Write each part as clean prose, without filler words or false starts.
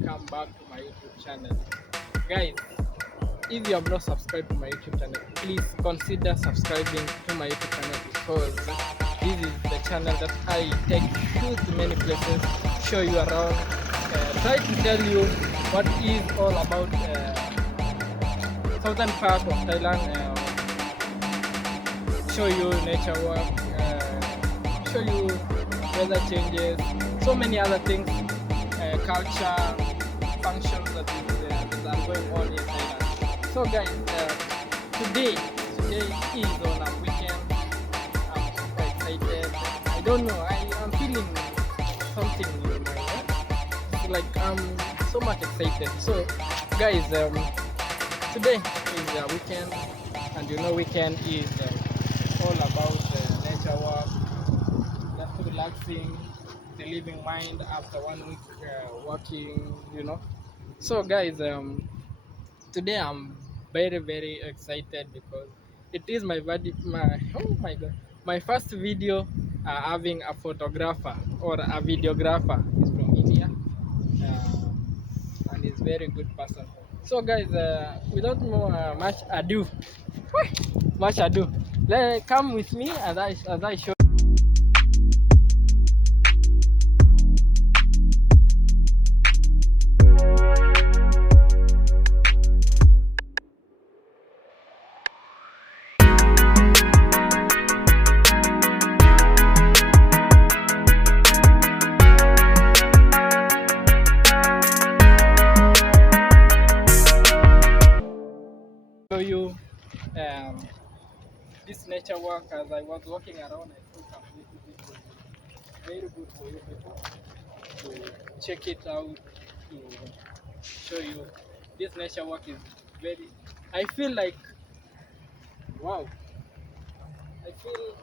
welcome back to my YouTube channel. Guys, if you have not subscribed to my YouTube channel, please consider subscribing to my YouTube channel, because this is the channel that I take you to many places, show you around, try to tell you what is all about southern part of Thailand, show you nature work, show you weather changes, so many other things, culture, functions that are going on in Thailand. So guys, today is on a weekend. I'm super excited. I don't know, I'm feeling something in my head. Like I'm so much excited. So guys, today is a weekend, and you know weekend is all about nature walk, just relaxing, relieving mind after 1 week working, you know. So guys, today I'm very excited because it is my oh my god, my first video having a photographer or a videographer. Is from India, and is very good person. So guys, without more much ado, come with me as I show you this nature walk. As I was walking around, I took some little videos. Very good for you people to check it out, to show you this nature walk is very, I feel like, wow, I feel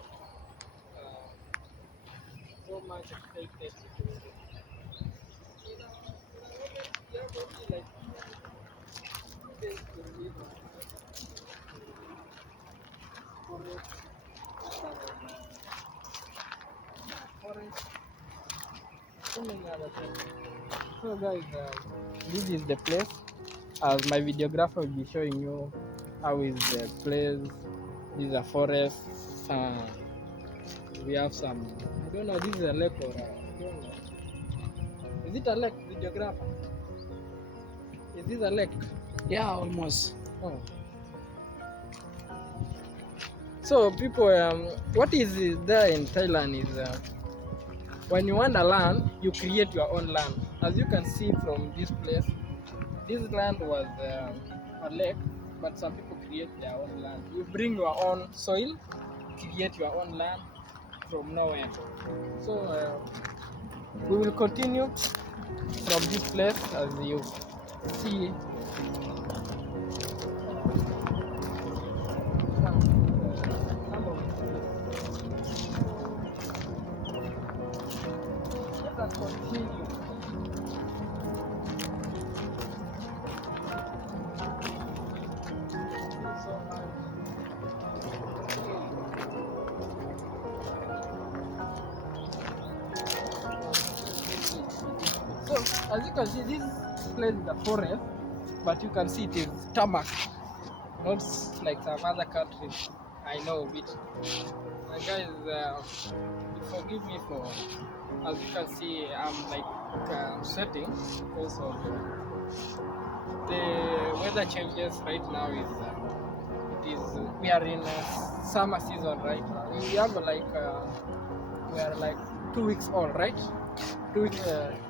so much excited to do it. You know, you have only like 2 days to live forest, so many other things. So guys, this is the place. As my videographer will be showing you how is the place. These are forests. We have some, I don't know, this is a lake or I don't know. Is it a lake, videographer? Is this a lake? Yeah, almost. Oh. So people, what is there in Thailand is when you want a land, you create your own land. As you can see from this place, this land was a lake, but some people create their own land. You bring your own soil, create your own land from nowhere. So we will continue from this place. As you see, let us continue. So as you can see, this place is a forest, but you can see it is tarmac, not like some other countries I know of it. And guys, forgive me for, as you can see, I'm like sweating because of the weather changes right now. We are in summer season right now. We have like we are like 2 weeks old, right? 2 weeks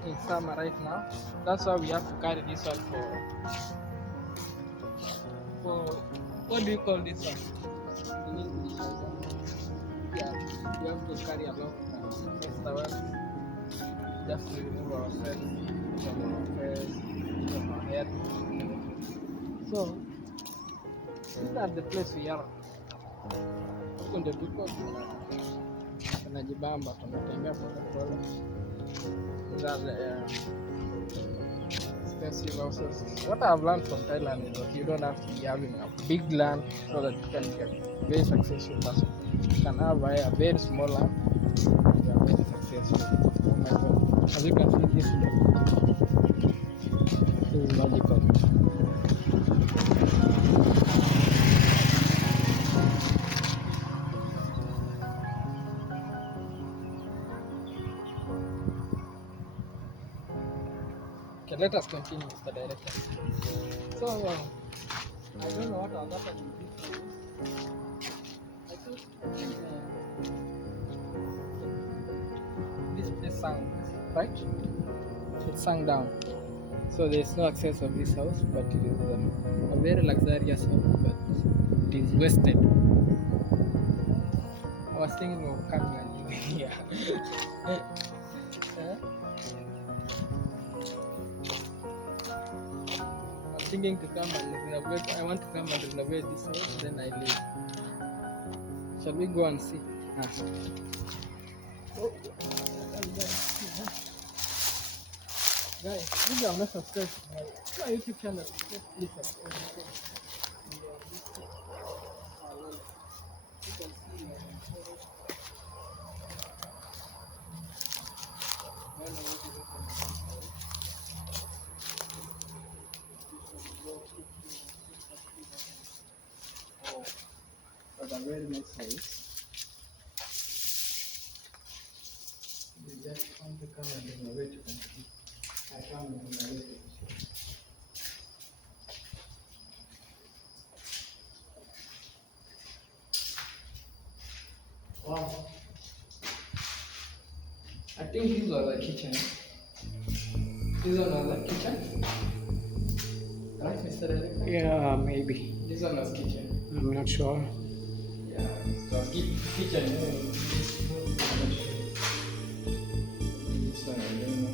in summer right now. That's why we have to carry this one for what do you call this one in English? Yeah, we have to carry along extra one just to remove ourselves from our face, from our head. So these are the place we are. Huko ndio tuko tunajibamba, tunatembea polepole. These are the expensive houses. What I've learned from Thailand is that you don't have to be having a big land so that you can get a very successful person. You can have a very small land, you are very successful. Oh my God. As you can see this This is magical. Okay, let us continue, Mr. Director. So, I don't know what was happening with this one. I think this place sank, right? It sank down. So there is no access of this house, but it is a very luxurious house, but it is wasted. I was thinking of coming and living here. Huh? I'm thinking to come and renovate. I want to come and renovate this house, then I leave. Shall we go and see? Ah. Oh, guys, if you are not subscribed to my YouTube channel, just please subscribe. You can see but a very nice house. You just want to come and renovate it and see. I come and renovate it. Wow. I think this was a kitchen. This one was a kitchen. Right, Mr. Director? Yeah, maybe. This one was kitchen. I'm not sure. Yeah, it was kitchen. This one, I don't know.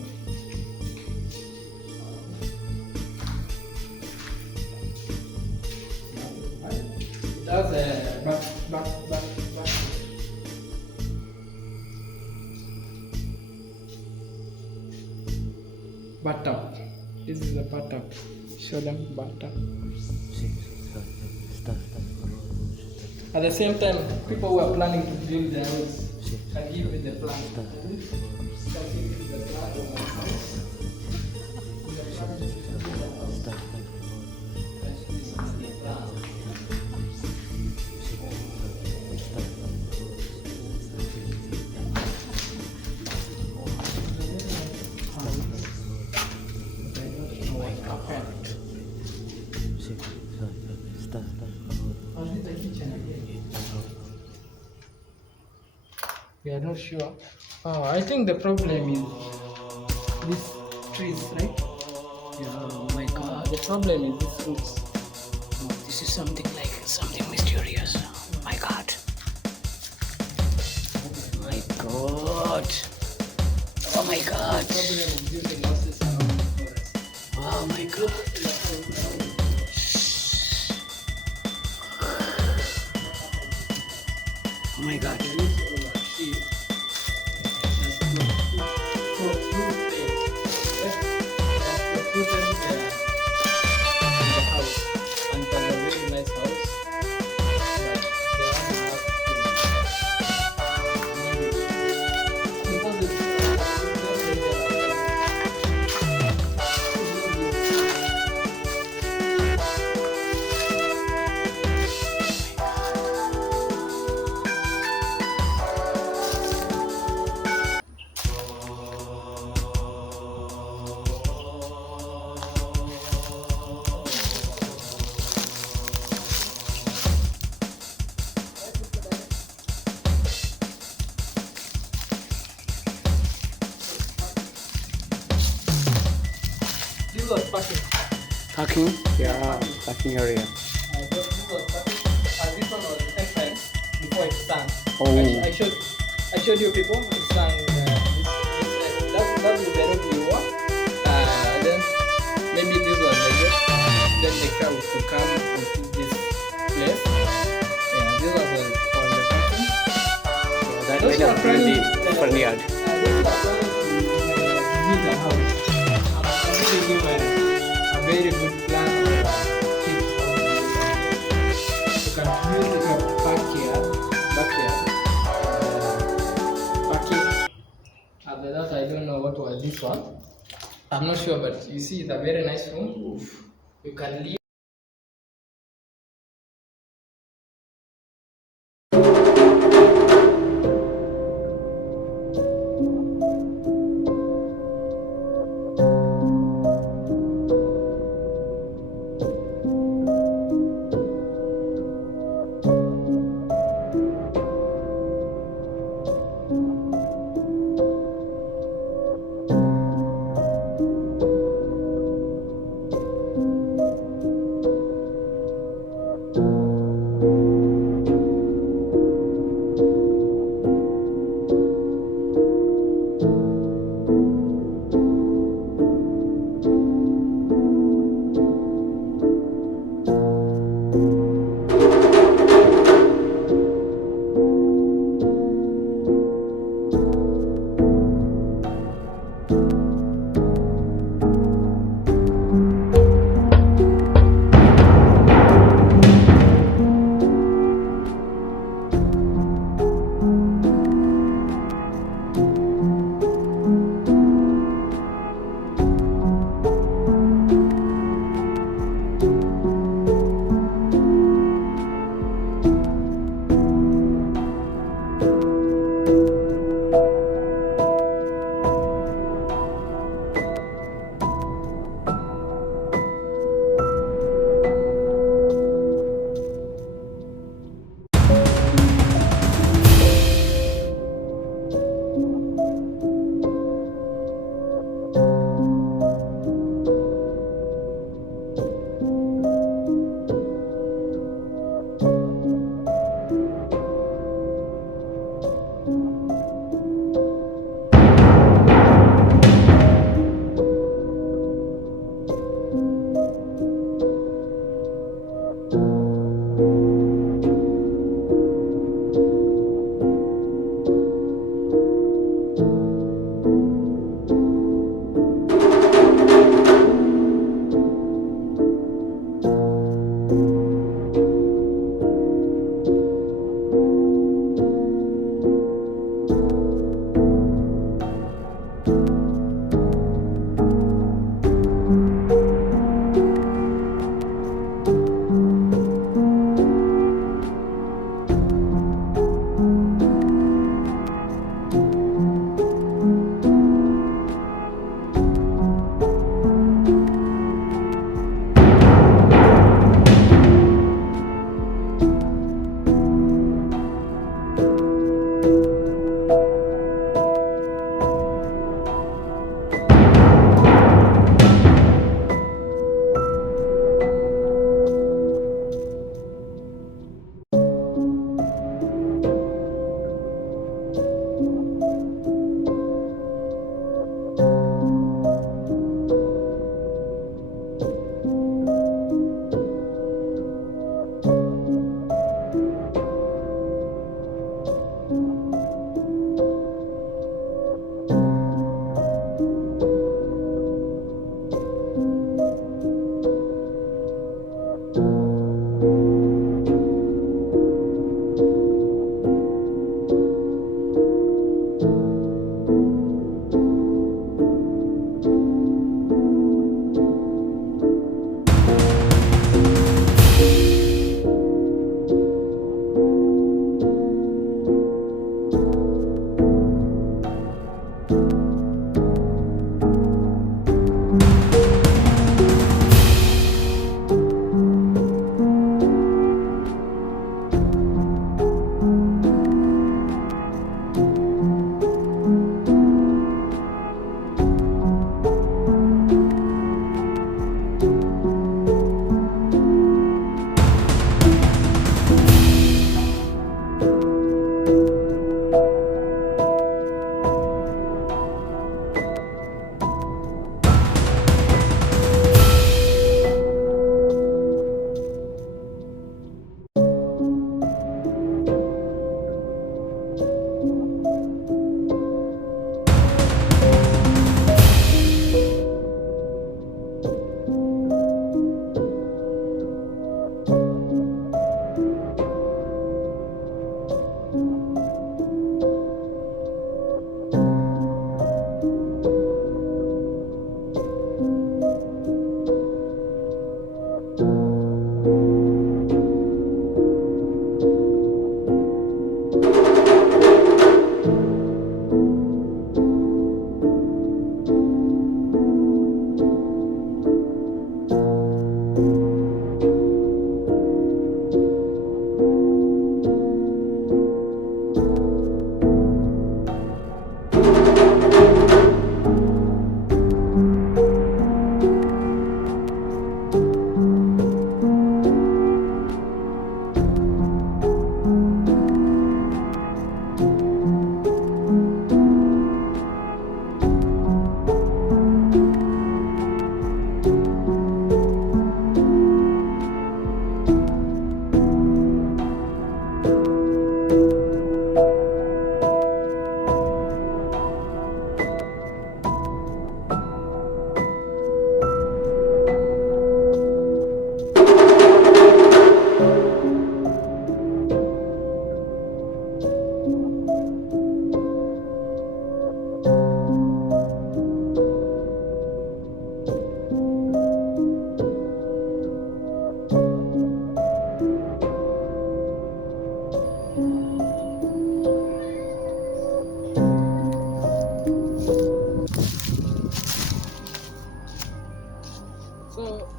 It has a back. Bathtub. This is a bathtub. Show them bathtub. At the same time, people who are planning to build their house can give me the plan. Can give me the plan of my house. We are not sure. Oh, I think the problem is these trees, right? Yeah, oh my God. The problem is these roots. Oh, this is something mysterious. Oh my God. Oh my God. Oh my God. The problem is using houses around the forest. Oh my God. Oh my God. There is a tree. This was parking. Parking? Yeah, parking area. This was parking. This one was entrance before it sank. Oh. I showed you people. It sank. That is the road we walk. Then maybe this was the gate. Then the crowd to come into this place. Yeah, this was on the parking. Yeah, that Those way were the planning- front yard. Those were planning to build a house. I'm giving you a very good plan of tips how to build a house. You can build a backyard, parking. After that, I don't know what was this one. I'm not sure, but you see, it's a very nice room. Oof. You can live.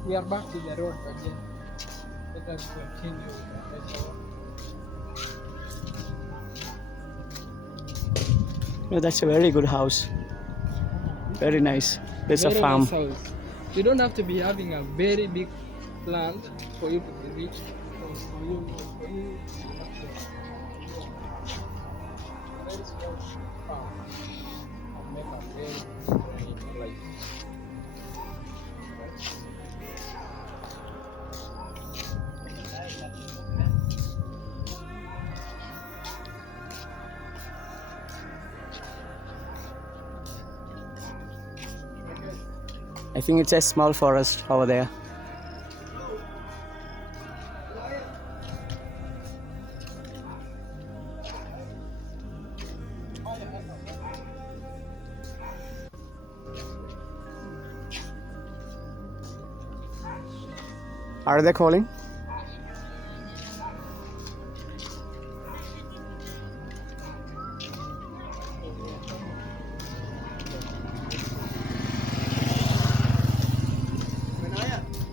We are back to the road again. Let us continue with the leisure. No, that's a very good house. Very nice. There's a Very farm. nice house. You don't have to be having a very big land for you to be rich. For you a very small farm and make a very great life. I think it's a small forest over there. Are they calling?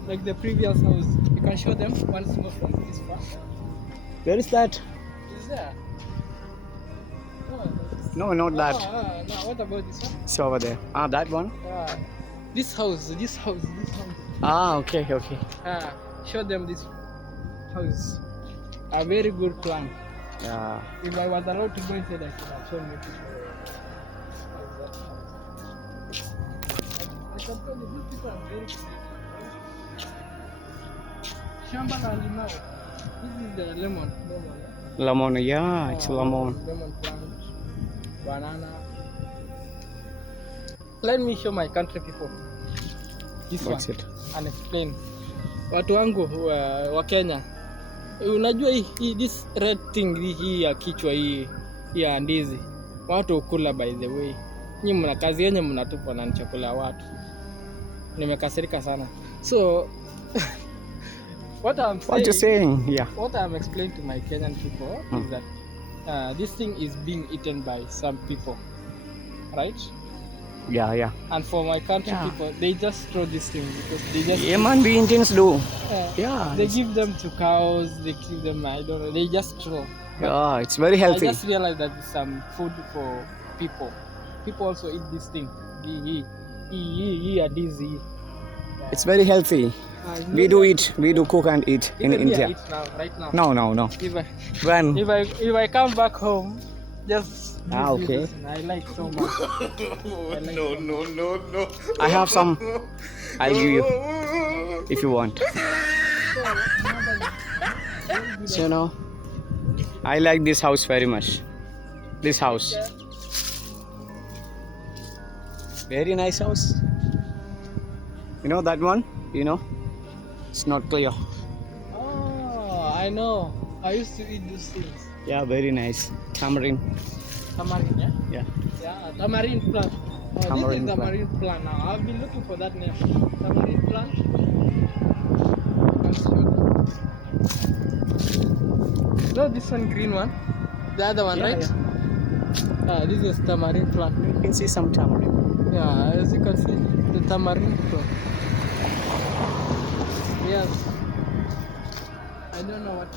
Like the previous house, you can show them once more from this far. Where is that? Is there? No, not that. No, what about this one? It's over there. Ah, that one? This house. Ah, okay. Show them this house. A very good plan. Yeah. If I was allowed to go inside, I could have shown you people. I can tell you, these people are very creative. Shamba la limao. This is the lemon. Lemon, yeah, it's lemon. Lemon plant, banana. Let me show my country people this What's one it? and explain. Watu wangu wa Kenya, unajua hii this red thing hii ya kichwa hii ya ndizi watu ukula, by the way. Nyinyi mna kazi yenye mnatupa na chakula ya watu. Nimekasirika sana. So what you saying? Yeah. What I'm explaining to my Kenyan people is that this thing is being eaten by some people, right? Yeah. And for my country people, they just throw this thing because they just. Yeah, man, we Indians do. Yeah. They give them to cows. They give them, I don't know. They just throw. Yeah, it's very healthy. I just realized that it's some food for people. People also eat this thing. It's very healthy. We do eat. We do cook and eat in India. I eat now, right now. No. If I come back home, just okay. This. I like so much. No. I have some. I'll give you if you want. So I like this house very much. This house. Very nice house. You know that one? It's not clear. Oh, I know. I used to eat those things. Yeah, very nice. Tamarind. Tamarind, yeah? Yeah. Tamarind plant. Tamarind this is tamarind plant now. I've been looking for that name. Tamarind plant. I'll show them. No, this one green one. The other one, right? Yeah. This is tamarind plant. You can see some tamarind. Yeah, as you can see, the tamarind plant. Yes. I don't know what it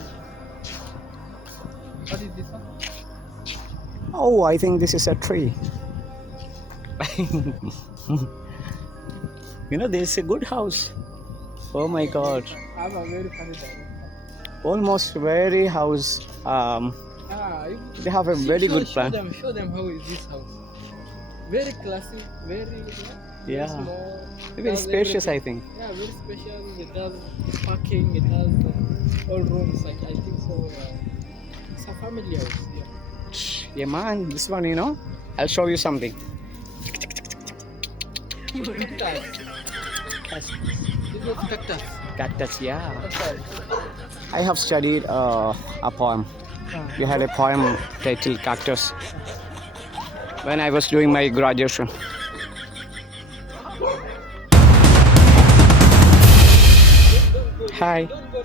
is. What is this one? Oh, I think this is a tree. This is a good house. Oh my God. I have a very funny time. Almost very house. They have a very good plan. Show them how is this house. Very classy, very small. Very spacious, I think. Yeah, very spacious. It has parking, it has all rooms. I think so. It's a family house. Yeah, man. This one, I'll show you something. Cactus, yeah. I have studied a poem. We had a poem titled Cactus when I was doing my graduation. Hi. Don't go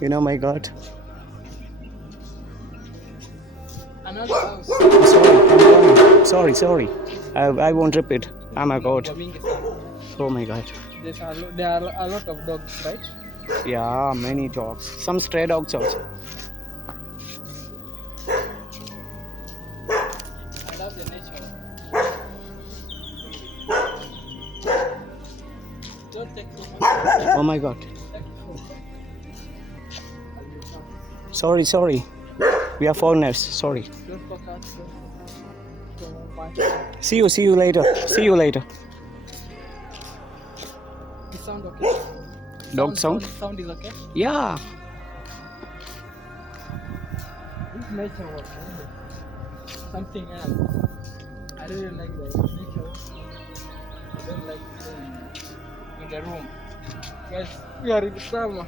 near the My God. another house. Sorry. I won't repeat. Oh my god. Mbwa mingi sana. Oh my god. There are a lot of dogs, right? Yeah, many dogs. Some stray dogs also. I love the nature. Don't take too much. Oh my god. Take too much. Sorry, sorry. We are foreigners. Sorry. Don't focus. Don't fight. See you later. See you later. The sound okay? Dog sound? Sound is okay? Yeah. This nature was something else. I really like the nature. I don't like staying in the room. Guys, we are in summer.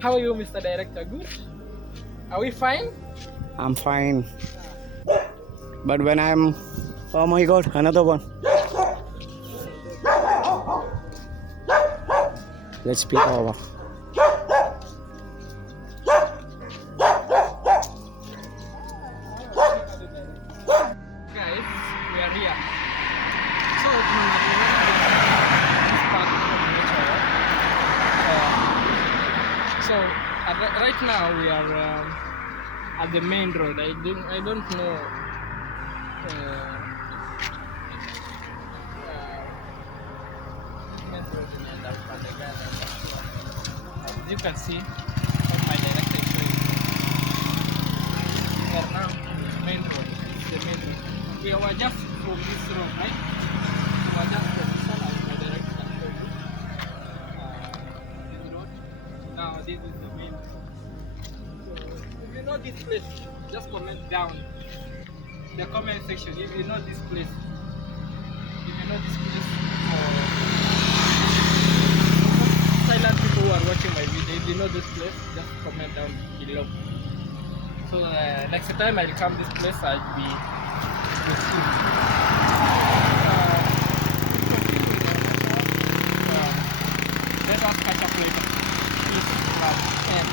How are you, Mr. Director? Good? Are we fine? I'm fine. But when I'm... Oh my god, another one. Let's speak over. Guys, we are here. So, this part of nature. So, right now we are at the main road. I don't know. Main road in As you can see, what my director is showing. We are now main road. This is the main road. We were just from this road, right? We were just from this one, as my director showed you. This road. Now this is the main road. So if you know this place, just comment down in the comment section if you know this place. If you know this place, Thailand people who are watching my video, if you know this place, just comment down below. So next time I'll come this place, I'll be with you. Let us catch up later. Peace, love, and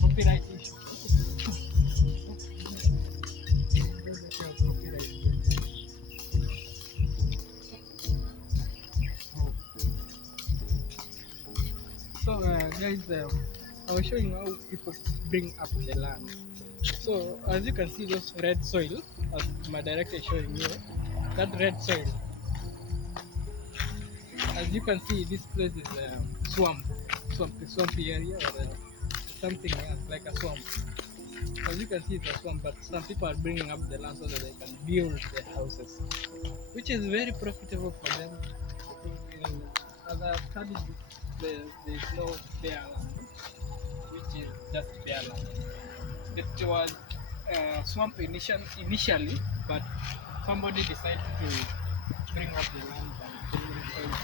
copyright issue. So guys, I was showing how people bring up the land. So as you can see, those red soil, as my director is showing you, that red soil. As you can see, this place is a swampy area, or something else like a swamp. As you can see, it's a swamp, but some people are bringing up the land so that they can build their houses, which is very profitable for them. As I've studied, there's no bare land, which is just bare land. It was swamp initially, but somebody decided to bring up the land and build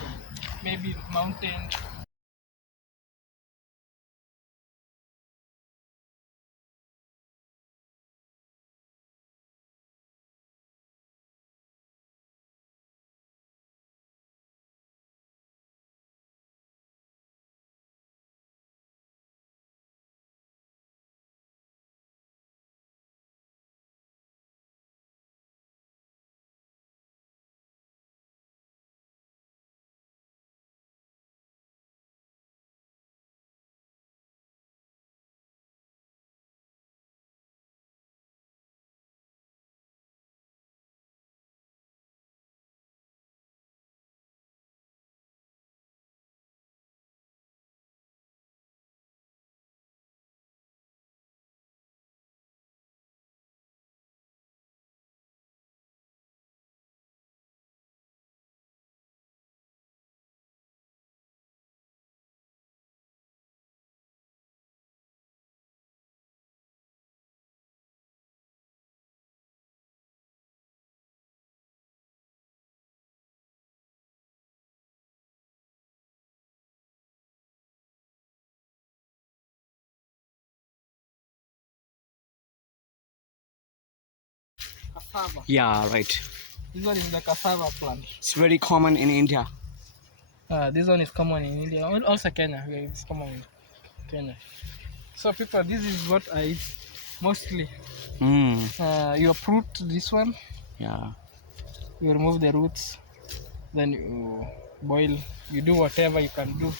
maybe mountains cassava. Yeah, right. This one is the cassava plant. It's very common in India. This one is common in India, also Kenya. Yeah, it's common in Kenya. So people, this is what I eat mostly. You uproot this one, Yeah. you remove the roots, then you boil. You do whatever you can do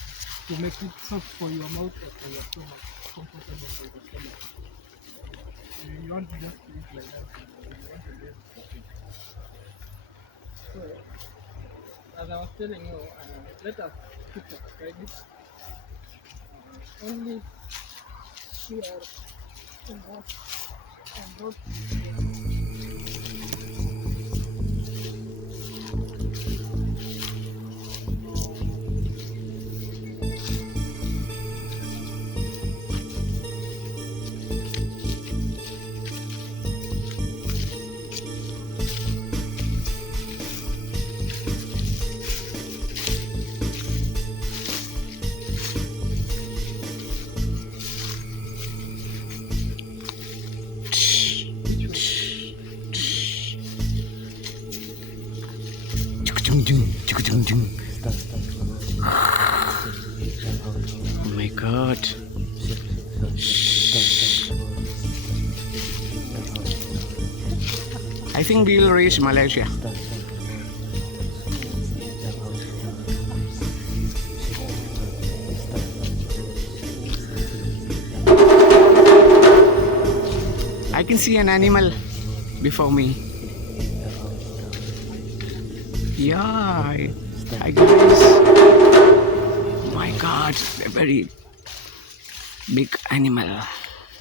to make it soft for your mouth or for your stomach, comfortable for your stomach. You want to just eat like that. You want to just eat it. So, as I was telling you, let us keep subscribing. Only share and not Oh my God. I think we will reach Malaysia. I can see an animal before me. Yeah, I guess. Oh my God, a very big animal.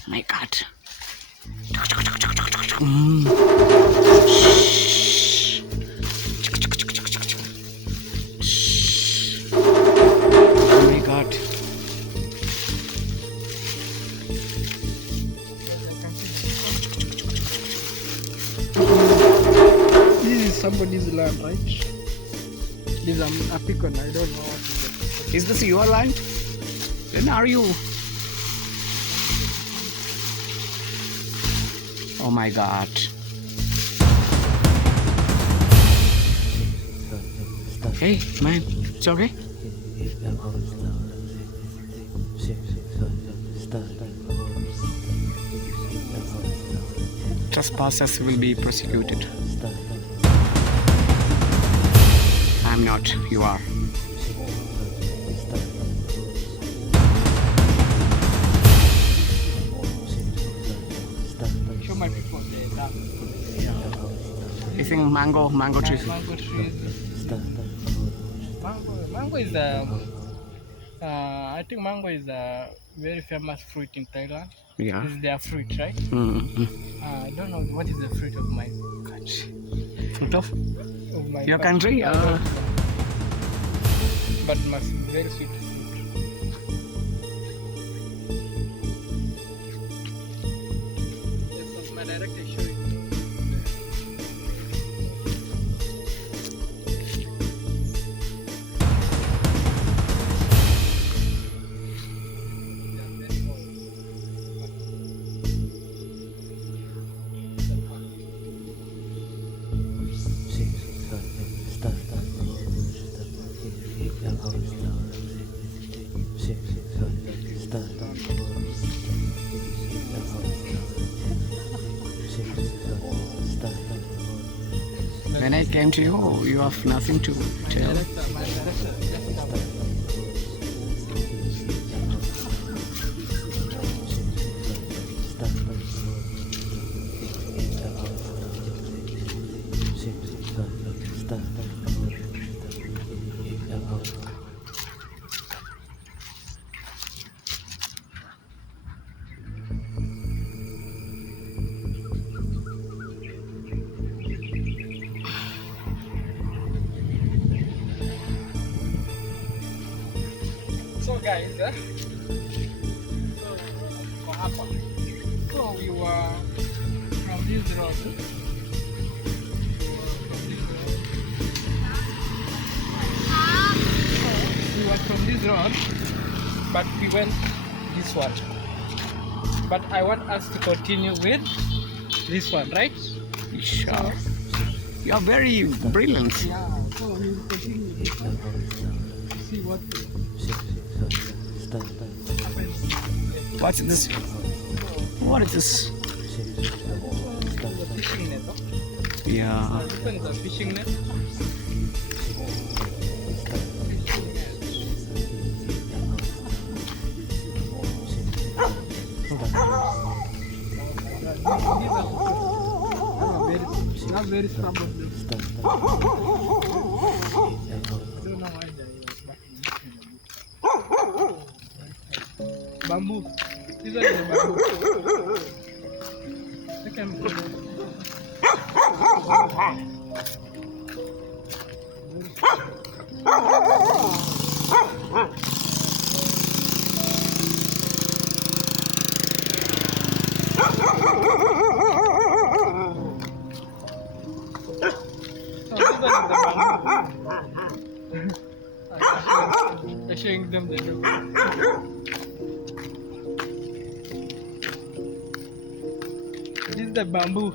My God. Oh my God. this is somebody's land, right? This is a pecan. I don't know what is it. Is this your land? When are you? Oh my God. Hey, man, it's okay? Trespassers will be prosecuted. I'm not, you are. Show my people the dam. I think mango trees. Mango trees. Mango is I think mango is a very famous fruit in Thailand. Yeah. This is their fruit, right? I don't know what is the fruit of my country. Fruit of Of your country? But must be very sweet fruit. Yes, was my director showing. When I came to you, you have nothing to tell. My director, let's come. So guys, so we were from this road. We were from this road, but we went this one. But I want us to continue with this one, right? Sure. You are very brilliant. Yeah, so he's continue to see what happens. What's this? What is this? The fishing net. Yeah. This one is a fishing net. Not very stubborn. I don't know why they bamboo. These are the bamboo. They can showing them the joke. This is the bamboo.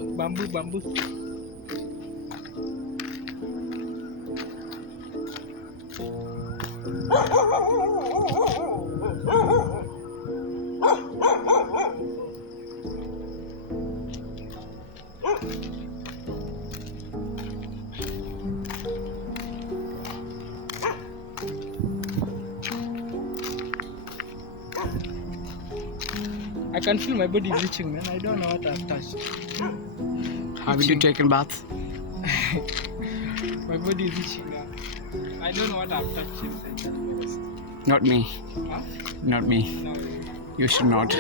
I can feel my body itching, man. I don't know what I've touched. Have you taken bath? My body is itching now. I don't know what I've touched inside that forest. Not me. Huh? Not me. No. You should not.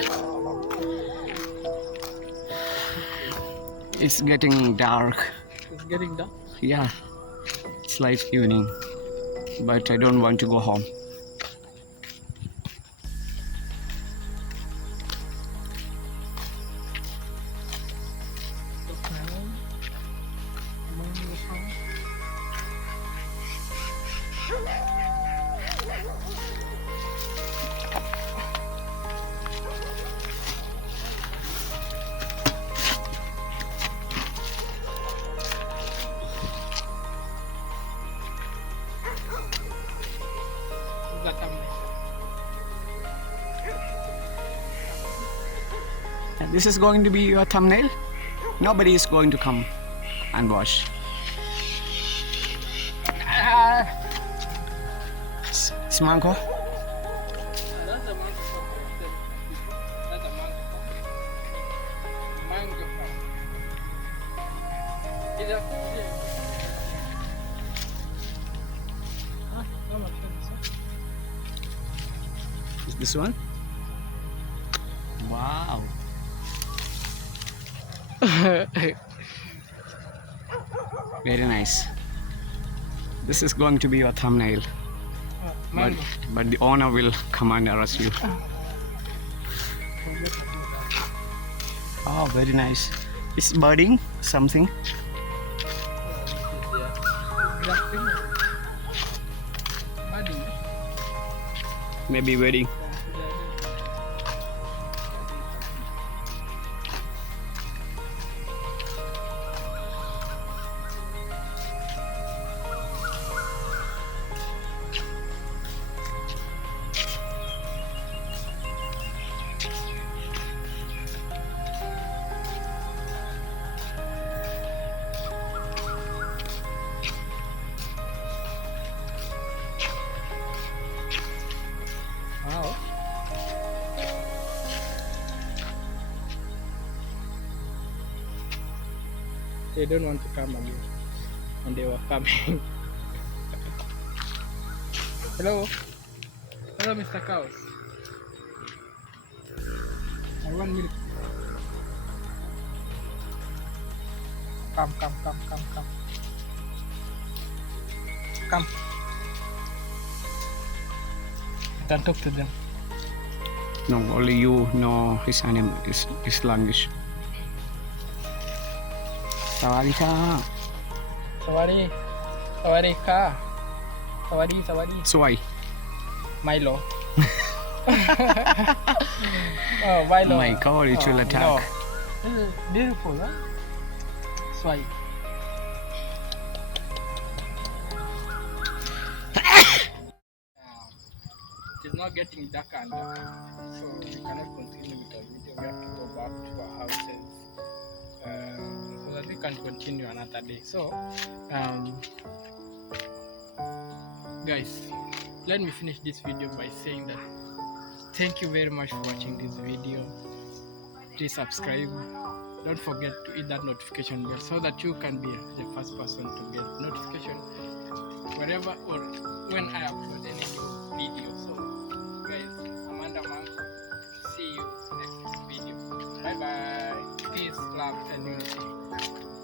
It's getting dark. It's getting dark. Yeah. It's late evening. But I don't want to go home. And this is going to be your thumbnail. Nobody is going to come and watch. It's mango. That's a mango. That's a mango. Mango. Is that? Is this one? Wow. Very nice. This is going to be your thumbnail. But the owner will come and arrest you. Oh, very nice. It's budding something. Maybe wedding. Wow. They don't want to come again. And they were coming. Hello? Hello, Mr. Cows. I want milk. Come. Come. Don't talk to them. No, only you know his animal, his language. Sawadika. Sawari. Sawari ka. Sawari. Suwai. Milo. Oh, Milo. Oh my god, it will attack. No. This is beautiful, huh? why. It is now getting darker and darker, so we cannot continue with the video. We have to go back to our houses so that we can continue another day. So, guys, let me finish this video by saying that thank you very much for watching this video. Please subscribe. Don't forget to hit that notification bell so that you can be the first person to get notification wherever or when I upload any new video. So guys, Amanda Man, see you next video. Bye bye. Peace, love and unity.